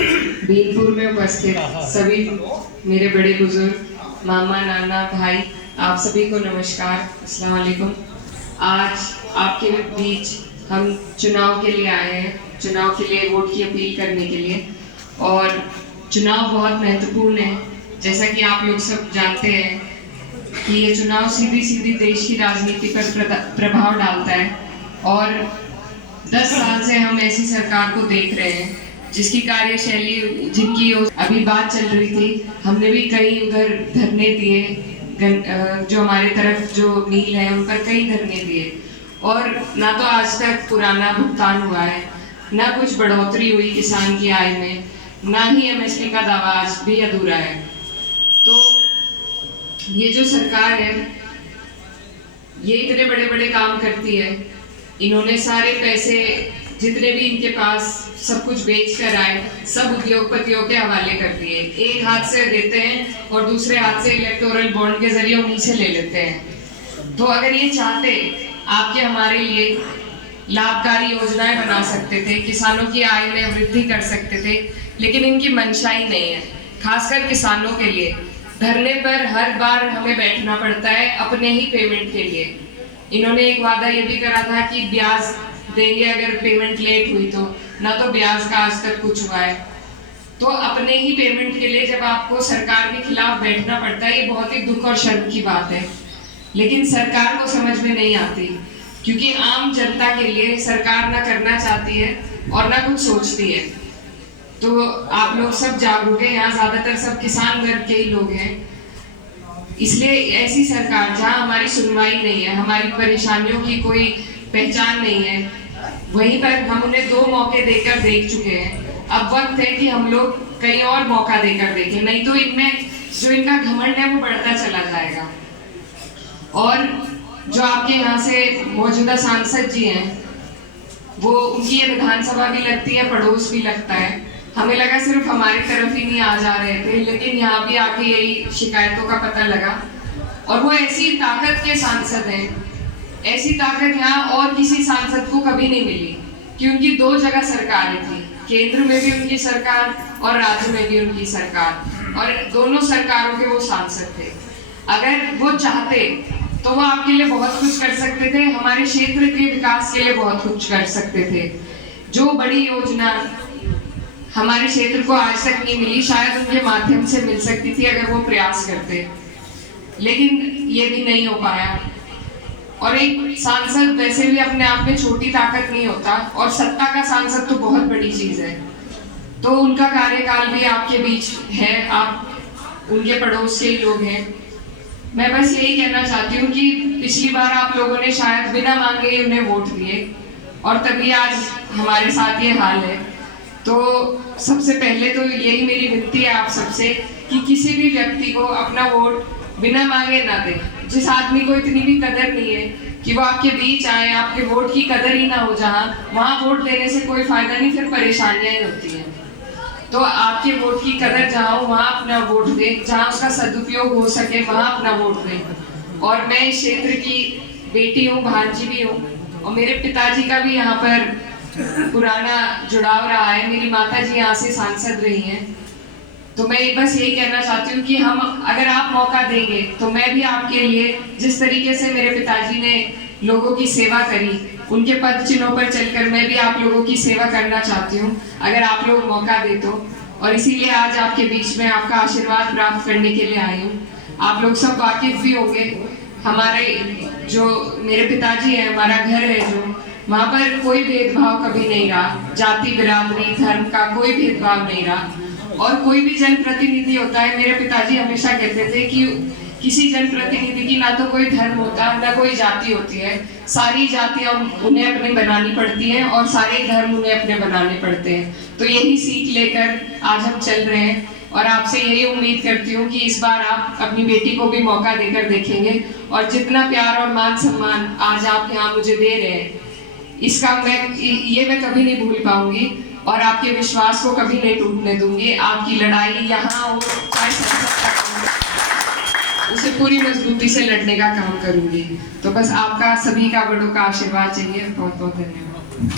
बीनपुर में उपस्थित सभी मेरे बड़े बुजुर्ग, मामा, नाना, भाई, आप सभी को नमस्कार, अस्सलाम वालेकुम। आज आपके बीच हम चुनाव के लिए आए हैं, चुनाव के लिए वोट की अपील करने के लिए। और चुनाव बहुत महत्वपूर्ण है, जैसा कि आप लोग सब जानते हैं कि ये चुनाव सीधी सीधी देश की राजनीति पर प्रभाव डालता है। और 10 साल से हम ऐसी सरकार को देख रहे हैं जिसकी कार्यशैली, जिनकी अभी बात चल रही थी, हमने भी कई उधर धरने दिए, जो हमारे तरफ जो मील है उन पर कई धरने दिए, और ना तो आज तक पुराना भुगतान हुआ है, ना कुछ बढ़ोतरी हुई किसान की आय में, ना ही एमएसपी का दावा आज भी अधूरा है। तो ये जो सरकार है, ये इतने बड़े बड़े काम करती है, इन्होंने सारे पैसे जितने भी इनके पास सब कुछ बेच कर आए, सब उद्योगपतियों के हवाले कर दिए। एक हाथ से देते हैं और दूसरे हाथ से इलेक्टोरल बॉन्ड के जरिए उन्हीं से ले लेते हैं। तो अगर ये चाहते, आपके हमारे लिए लाभकारी योजनाएं बना सकते थे, किसानों की आय में वृद्धि कर सकते थे, लेकिन इनकी मंशा ही नहीं है। खासकर किसानों के लिए धरने पर हर बार हमें बैठना पड़ता है अपने ही पेमेंट के लिए। इन्होंने एक वादा ये भी करा था कि ब्याज देंगे अगर पेमेंट लेट हुई तो, ना तो ब्याज का आज तक कुछ हुआ है। तो अपने ही पेमेंट के लिए जब आपको सरकार के खिलाफ बैठना पड़ता है, ये बहुत ही दुख और शर्म की बात है। लेकिन सरकार को समझ में नहीं आती, क्योंकि आम जनता के लिए सरकार ना करना चाहती है और ना कुछ सोचती है। तो आप लोग सब जागरूक हैं, यहाँ ज्यादातर सब किसान वर्ग के ही लोग हैं, इसलिए ऐसी सरकार जहाँ हमारी सुनवाई नहीं है, हमारी परेशानियों की कोई पहचान नहीं है, वहीं पर हम उन्हें 2 मौके देकर देख चुके हैं। अब वक्त है कि हम लोग कहीं और मौका देकर देखें, नहीं तो इनमें जो इनका घमंड है वो बढ़ता चला जाएगा। और जो आपके यहाँ से मौजूदा सांसद जी हैं, वो उनकी ये विधानसभा भी लगती है, पड़ोस भी लगता है। हमें लगा सिर्फ हमारी तरफ ही नहीं आ जा रहे थे, लेकिन यहाँ भी आके यही शिकायतों का पता लगा। और वो ऐसी ताकत के सांसद हैं, ऐसी ताकत यहाँ और किसी सांसद को कभी नहीं मिली, कि उनकी 2 जगह सरकारें थी, केंद्र में भी उनकी सरकार और राज्य में भी उनकी सरकार, और दोनों सरकारों के वो सांसद थे। अगर वो चाहते तो वो आपके लिए बहुत कुछ कर सकते थे, हमारे क्षेत्र के विकास के लिए बहुत कुछ कर सकते थे। जो बड़ी योजना हमारे क्षेत्र को आज तक नहीं मिली, शायद उनके माध्यम से मिल सकती थी अगर वो प्रयास करते, लेकिन ये भी नहीं हो पाया। और एक सांसद वैसे भी अपने आप में छोटी ताकत नहीं होता, और सत्ता का सांसद तो बहुत बड़ी चीज है। तो उनका कार्यकाल भी आपके बीच है, आप उनके पड़ोस के ही लोग हैं। मैं बस यही कहना चाहती हूँ कि पिछली बार आप लोगों ने शायद बिना मांगे उन्हें वोट दिए, और तभी आज हमारे साथ ये हाल है। तो सबसे पहले तो यही मेरी विनती है आप सबसे कि किसी भी व्यक्ति को अपना वोट बिना मांगे ना दे। जिस आदमी को इतनी भी कदर नहीं है कि वो आपके बीच आए, आपके वोट की कदर ही ना हो जहाँ, वहाँ वोट देने से कोई फायदा नहीं, फिर परेशानियां ही होती हैं। तो आपके वोट की कदर जहाँ हो वहाँ अपना वोट दें, जहाँ उसका सदुपयोग हो सके वहाँ अपना वोट दें। और मैं इस क्षेत्र की बेटी हूँ, भांजी भी हूँ, और मेरे पिताजी का भी यहाँ पर पुराना जुड़ाव रहा है। मेरी माता जी यहाँ से सांसद रही हैं। तो मैं बस यही कहना चाहती हूँ कि हम, अगर आप मौका देंगे तो मैं भी आपके लिए, जिस तरीके से मेरे पिताजी ने लोगों की सेवा करी, उनके पद चिन्हों पर चलकर मैं भी आप लोगों की सेवा करना चाहती हूँ, अगर आप लोग मौका दे तो। और इसीलिए आज आपके बीच में आपका आशीर्वाद प्राप्त करने के लिए आई हूँ। आप लोग सब वाकिफ भी होंगे, हमारे जो मेरे पिताजी हैं, हमारा घर है जो, वहाँ पर कोई भेदभाव कभी नहीं रहा, जाति, बिरादरी, धर्म का कोई भेदभाव नहीं रहा। और कोई भी जनप्रतिनिधि होता है, मेरे पिताजी हमेशा कहते थे कि किसी जनप्रतिनिधि की ना तो कोई धर्म होता, ना कोई जाति होती है, सारी जातियां उन्हें अपनी बनानी पड़ती हैं और सारे धर्म उन्हें अपने बनाने पड़ते हैं। तो यही सीख लेकर आज हम चल रहे हैं, और आपसे यही उम्मीद करती हूँ कि इस बार आप अपनी बेटी को भी मौका देकर देखेंगे, और जितना प्यार और मान सम्मान आज आप यहाँ मुझे दे रहे हैं, इसका मैं कभी नहीं भूल पाऊंगी, और आपके विश्वास को कभी नहीं टूटने दूंगी। आपकी लड़ाई यहाँ हो चाहे उसे पूरी मजबूती से लड़ने का काम करूंगी। तो बस आपका सभी का बड़ों का आशीर्वाद चाहिए। बहुत बहुत धन्यवाद।